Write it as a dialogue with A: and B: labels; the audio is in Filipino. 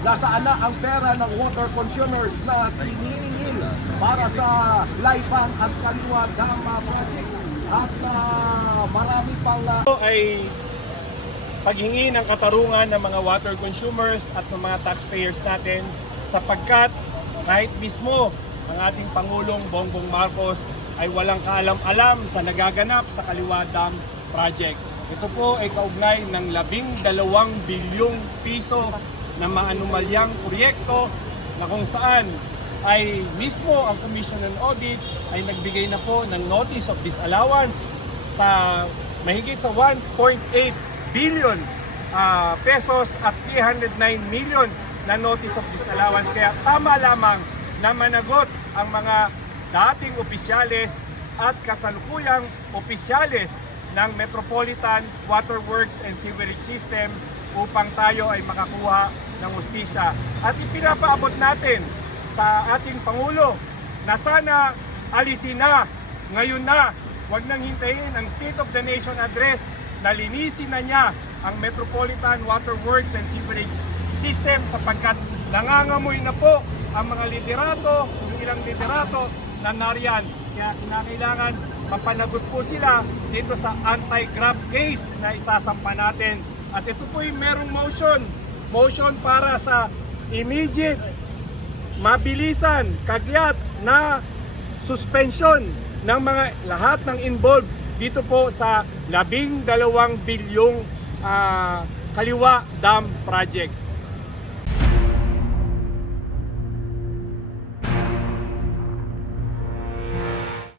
A: nasaan na ang pera ng water consumers na siningil para sa Laibang at Kaliwa Dama Project. At ah, marami pang ah,
B: Ito ay paghingi ng katarungan ng mga water consumers at ng mga taxpayers natin sapagkat kahit mismo ang ating Pangulong Bongbong Marcos ay walang kaalam-alam sa nagaganap sa Kaliwa Dam Project. Ito po ay kaugnay ng labing dalawang bilyong piso na mga anomalyang proyekto na kung saan ay mismo ang Commission on Audit ay nagbigay na po ng notice of disallowance sa mahigit sa 1.8 billion ah, pesos at 309 million na notice of disallowance. Kaya tama lamang na managot ang mga dating opisyales at kasalukuyang opisyales ng Metropolitan Water Works and Sewerage System upang tayo ay makakuha ng ustisya. At ipinapaabot natin sa ating Pangulo na sana alisin na, ngayon na, huwag nang hintayin ang State of the Nation address na linisin na niya ang Metropolitan Water Works and Sewerage System sapagkat nangangamoy na po ang mga liderato, yung ilang liderato na nariyan. Kaya kinakailangan mapanagot po sila dito sa anti-grab case na isasampa natin. At ito po yung merong motion. Motion para sa immediate mabilisan, kagyat na suspension ng mga lahat ng involved dito po sa labing dalawang bilyong ah, Kaliwa Dam Project.